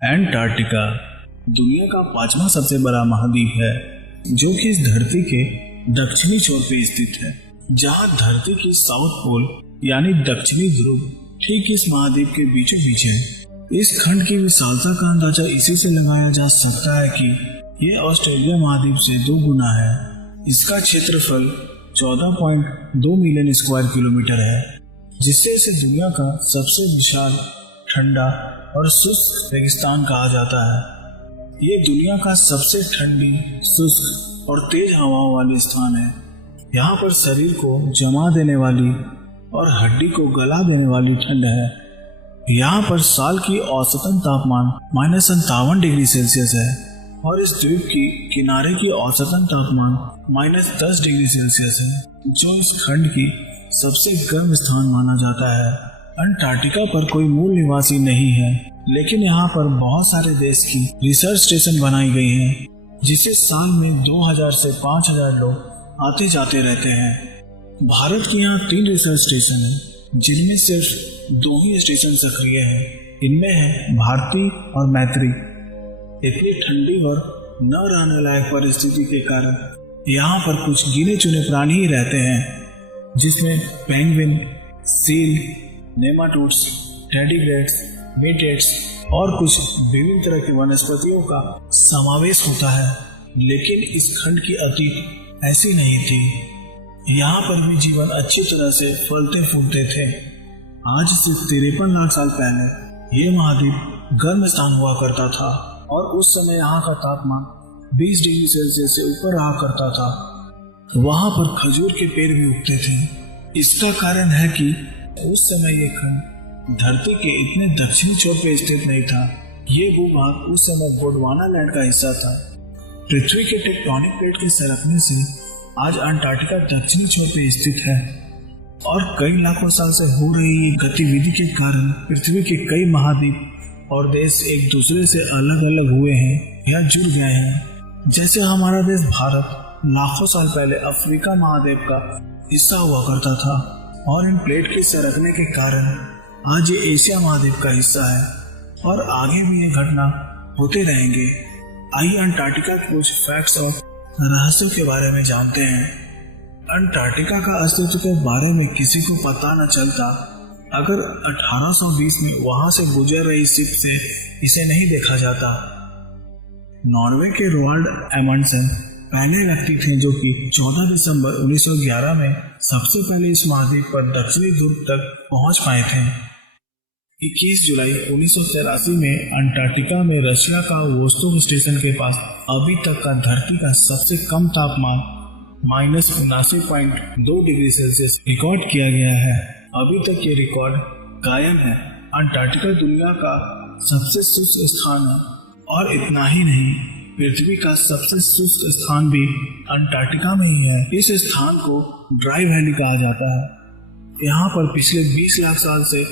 Antarctica दुनिया का पांचवा सबसे बड़ा महाद्वीप है, जो कि इस धरती के दक्षिणी छोर पे स्थित है, जहां धरती की साउथ पोल यानी दक्षिणी ध्रुव ठीक इस महाद्वीप के बीचों बीच है। इस खंड की विशालता का अंदाजा इसी से लगाया जा सकता है कि यह ऑस्ट्रेलिया महाद्वीप से 2 गुना है। इसका क्षेत्रफल 14.2 मिलियन स्क्वायर किलोमीटर है, जिससे इसे दुनिया का सबसे विशाल, ठंडा और शुष्क रेगिस्तान कहा जाता है। ये दुनिया का सबसे ठंडी, शुष्क और तेज हवाओं वाले स्थान है। यहाँ पर शरीर को जमा देने वाली और हड्डी को गला देने वाली ठंड है। यहाँ पर साल की औसतन तापमान -57 डिग्री सेल्सियस है और इस द्वीप की किनारे की औसतन तापमान -10 डिग्री सेल्सियस है, जो इस खंड की सबसे गर्म स्थान माना जाता है। अंटार्कटिका पर कोई मूल निवासी नहीं है, लेकिन यहाँ पर बहुत सारे देश की रिसर्च स्टेशन बनाई गई हैं, जिसे साल में 2000 से 5000 लोग आते जाते रहते हैं। भारत के यहाँ 3 रिसर्च स्टेशन हैं, जिनमें सिर्फ 2 ही स्टेशन सक्रिय हैं। इनमें है भारती और मैत्री। इतनी ठंडी और न रहने लायक परिस्थिति के कारण यहाँ पर कुछ गिने चुने प्राणी ही रहते हैं, जिसमें पेंगुइन, सील, नेमाटोड्स, टेडिग्रेड्स, बेटेट्स और कुछ विभिन्न तरह के वनस्पतियों का समावेश होता है। लेकिन इस खंड की अतीत ऐसी नहीं थी। यहाँ पर भी जीवन अच्छी तरह से फलते फूलते थे। आज से 53 लाख साल पहले ये महाद्वीप गर्म स्थान हुआ करता था और उस समय यहाँ का तापमान 20 डिग्री सेल्सियस से ऊपर रहा करता था। वहाँ पर खजूर के पेड़ भी उगते थे। इसका कारण है कि उस समय ये खंड धरती के इतने दक्षिणी छोर पे स्थित नहीं था। ये भूभाग उस समय गोंडवाना लैंड का हिस्सा था। पृथ्वी के टेक्टोनिक प्लेट के सरकने से आज अंटार्कटिका दक्षिणी छोर पे स्थित है और कई लाखों साल से हो रही ये गतिविधि के कारण पृथ्वी के कई महाद्वीप और देश एक दूसरे से अलग अलग हुए हैं या जुड़ गए हैं। जैसे हमारा देश भारत लाखों साल पहले अफ्रीका महाद्वीप का हिस्सा हुआ करता था और इन प्लेट के सरकने के कारण आज ये एशिया महाद्वीप का हिस्सा है और आगे भी ये घटना होते रहेंगे। आइए अंटार्कटिका के कुछ फैक्ट्स और रहस्यों के बारे में जानते हैं। अंटार्कटिका का अस्तित्व के बारे में किसी को पता न चलता अगर 1820 में वहां से गुजर रही शिप से इसे नहीं देखा जाता। नॉर्वे के रोआल्ड एमंडसन पहले व्यक्ति थे जो कि 14 दिसंबर 1911 में सबसे पहले इस महाद्वीप पर दक्षिणी ध्रुव तक पहुंच पाए थे। 21 जुलाई 1983 में अंटार्कटिका में रशिया का वोस्तोक स्टेशन के पास अभी तक का धरती का सबसे कम तापमान -79.2 डिग्री सेल्सियस रिकॉर्ड किया गया है। अभी तक ये रिकॉर्ड कायम है। अंटार्कटिका दुनिया का सबसे शुष्क स्थान है और इतना ही नहीं, पृथ्वी का सबसे शुष्क स्थान भी अंटार्कटिका में ही है। इस स्थान को ड्राई वैली कहा जाता है। यहाँ पर पिछले 20 लाख साल से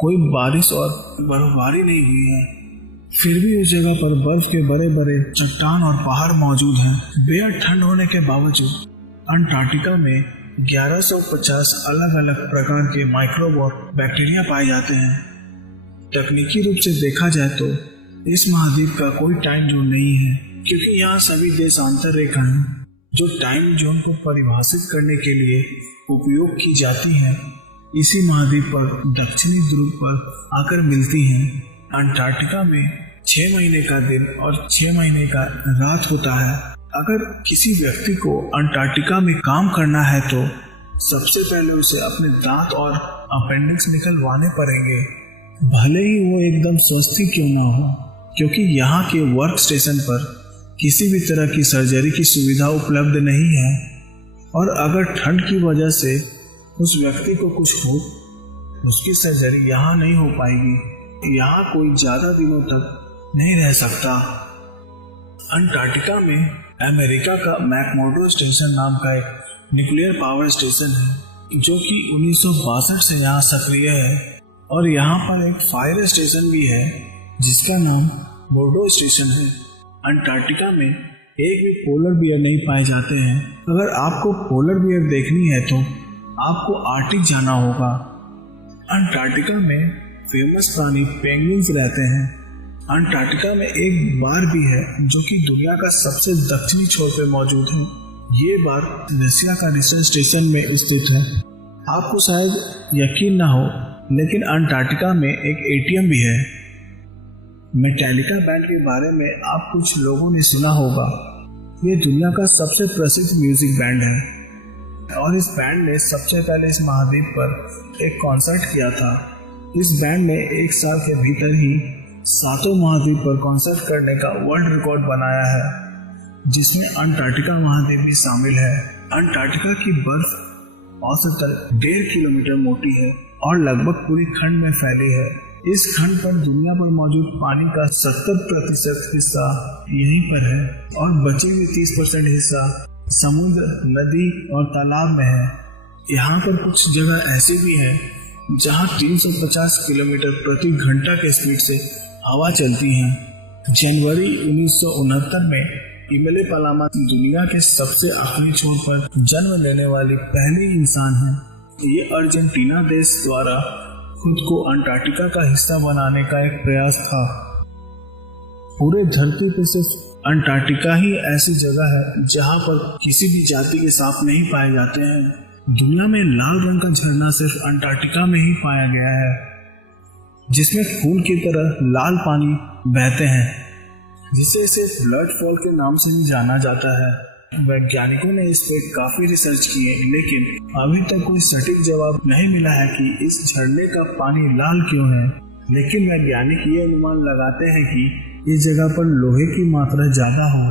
कोई बारिश और बर्फबारी नहीं हुई है, फिर भी उस जगह पर बर्फ के बड़े बड़े चट्टान और पहाड़ मौजूद हैं। बेहद ठंड होने के बावजूद अंटार्कटिका में 1150 अलग अलग प्रकार के माइक्रोब और बैक्टीरिया पाए जाते हैं। तकनीकी रूप से देखा जाए तो इस महाद्वीप का कोई टाइम जोन नहीं है, क्योंकि यहाँ सभी देशांतर रेखाएं जो टाइम जोन को परिभाषित करने के लिए उपयोग की जाती हैं, इसी महाद्वीप पर दक्षिणी ध्रुव पर आकर मिलती हैं। अंटार्कटिका में 6 महीने का दिन और 6 महीने का रात होता है। अगर किसी व्यक्ति को अंटार्कटिका में काम करना है तो सबसे पहले उसे अपने दांत और अपेंडिक्स निकलवाने पड़ेंगे, भले ही वो एकदम सस्ती क्यों ना हो, क्योंकि यहाँ के वर्क स्टेशन पर किसी भी तरह की सर्जरी की सुविधा उपलब्ध नहीं है। और अगर ठंड की वजह से उस व्यक्ति को कुछ हो, उसकी सर्जरी यहाँ नहीं हो पाएगी। यहाँ कोई ज्यादा दिनों तक नहीं रह सकता। अंटार्कटिका में अमेरिका का मैकमुर्डो स्टेशन नाम का एक न्यूक्लियर पावर स्टेशन है, जो कि 1962 से यहाँ सक्रिय है। और यहाँ पर एक फायर स्टेशन भी है जिसका नाम बोर्डो स्टेशन है। अंटार्कटिका में एक भी पोलर बियर नहीं पाए जाते हैं। अगर आपको पोलर बियर देखनी है तो आपको आर्कटिक जाना होगा। अंटार्कटिका में फेमस प्राणी पेंगुइन्स रहते हैं। अंटार्कटिका में एक बार भी है जो कि दुनिया का सबसे दक्षिणी छोर पे मौजूद है। ये बार रसिया का रिसर्च स्टेशन में स्थित है। आपको शायद यकीन ना हो, लेकिन अंटार्कटिका में एक एटीएम भी है। मेटालिका बैंड के बारे में आप कुछ लोगों ने सुना होगा। ये दुनिया का सबसे प्रसिद्ध म्यूजिक बैंड है और इस बैंड ने सबसे पहले इस महाद्वीप पर एक कॉन्सर्ट किया था। इस बैंड ने एक साल के भीतर ही 7 महाद्वीप पर कॉन्सर्ट करने का वर्ल्ड रिकॉर्ड बनाया है, जिसमें अंटार्कटिका महाद्वीप भी शामिल है। अंटार्कटिका की बर्फ औसतन 1.5 किलोमीटर मोटी है और लगभग पूरी खंड में फैली है। इस खंड पर दुनिया पर मौजूद पानी का 70% हिस्सा यहीं पर है और बचे हुए 30% हिस्सा समुद्र, नदी और तालाब में है। यहाँ पर कुछ जगह ऐसी भी है जहाँ 350 किलोमीटर प्रति घंटा के स्पीड से हवा चलती है। जनवरी 1969 में इमेले पलामा दुनिया के सबसे आखिरी छोर पर जन्म लेने वाली पहली इंसान है। ये अर्जेंटीना देश द्वारा खुद को अंटार्कटिका का हिस्सा बनाने का एक प्रयास था। पूरे धरती पर सिर्फ अंटार्कटिका ही ऐसी जगह है जहां पर किसी भी जाति के सांप नहीं पाए जाते हैं। दुनिया में लाल रंग का झरना सिर्फ अंटार्कटिका में ही पाया गया है, जिसमें खून की तरह लाल पानी बहते हैं, जिसे सिर्फ ब्लड फॉल के नाम से भी जाना जाता है। वैज्ञानिकों ने इस पे काफी रिसर्च की है, लेकिन अभी तक कोई सटीक जवाब नहीं मिला है कि इस झरने का पानी लाल क्यों है। लेकिन वैज्ञानिक ये अनुमान लगाते हैं कि इस जगह पर लोहे की मात्रा ज्यादा हो,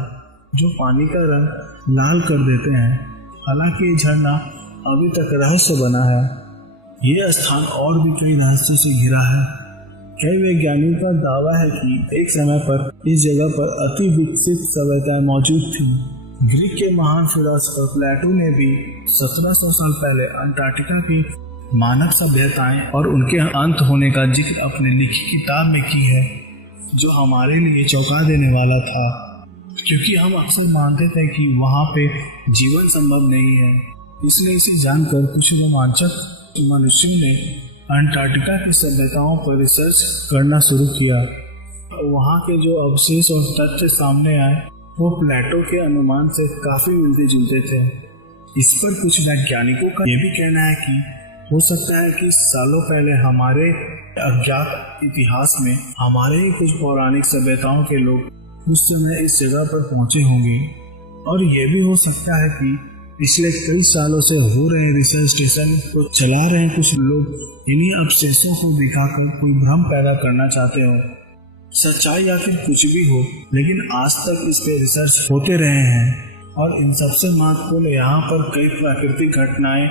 जो पानी का रंग लाल कर देते हैं। हालांकि ये झरना अभी तक रहस्य बना है। ये स्थान और भी कई रहस्यों से घिरा है। कई वैज्ञानिकों का दावा है कि एक समय पर इस जगह पर अति विकसित सभ्यता मौजूद थी। ग्रीक के महान फिलोसोफर प्लेटो ने भी 1700 साल पहले अंटार्कटिका की मानव सभ्यताएं और उनके अंत होने का जिक्र अपने लिखी किताब में की है, जो हमारे लिए चौंका देने वाला था, क्योंकि हम अक्सर मानते थे कि वहां पे जीवन संभव नहीं है। इसलिए इसे जानकर कुछ रोमांचक मनुष्यों ने अंटार्कटिका की सभ्यताओं पर रिसर्च करना शुरू किया। वहां के जो अवशेष और तथ्य सामने आए वो प्लेटो के अनुमान से काफी मिलते जुलते थे। इस पर कुछ वैज्ञानिकों का ये भी कहना है कि हो सकता है कि सालों पहले हमारे अज्ञात इतिहास में हमारे ही कुछ पौराणिक सभ्यताओं के लोग उस समय इस जगह पर पहुंचे होंगे। और ये भी हो सकता है कि पिछले कई सालों से हो रहे रिसर्च स्टेशन को चला रहे कुछ लोग इन्हीं अवशेषों को दिखाकर कोई भ्रम पैदा करना चाहते हो। सच्चाई या फिर कुछ भी हो, लेकिन आज तक इस पे रिसर्च होते रहे हैं और इन सबसे महत्वपूर्ण यहाँ पर कई प्राकृतिक घटनाएं,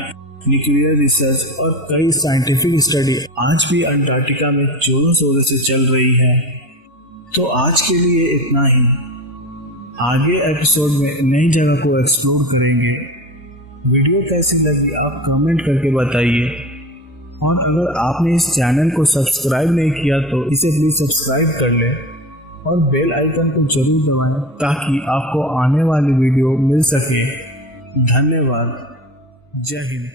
न्यूक्लियर रिसर्च और कई साइंटिफिक स्टडी आज भी अंटार्कटिका में जोरों शोरों से चल रही है। तो आज के लिए इतना ही। आगे एपिसोड में नई जगह को एक्सप्लोर करेंगे। वीडियो कैसी लगी आप कमेंट करके बताइए, और अगर आपने इस चैनल को सब्सक्राइब नहीं किया तो इसे प्लीज सब्सक्राइब कर लें और बेल आइकन को जरूर दबाएं ताकि आपको आने वाली वीडियो मिल सके। धन्यवाद। जय हिंद।